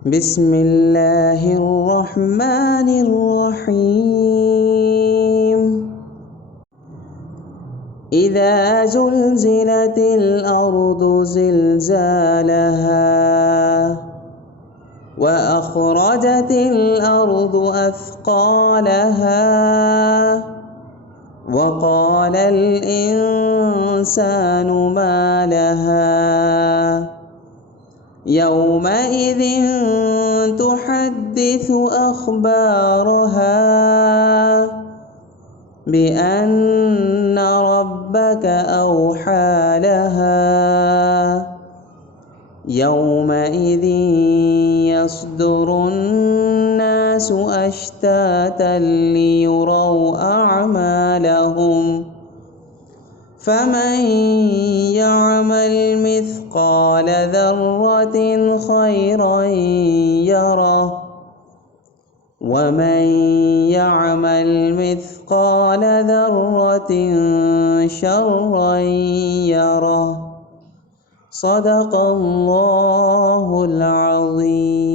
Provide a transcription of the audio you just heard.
بسم الله الرحمن الرحيم. إذا زلزلت الأرض زلزالها وأخرجت الأرض أثقالها وقال الإنسان ما لها يومئذ تحدث أخبارها بأن ربك أوحى لها يومئذ يصدر الناس أشتاتا ليروا أعمالهم فمن يعمل مثقال ذرة خيرا يره ومن يعمل مثقال ذرة شرا يره. صدق الله العظيم.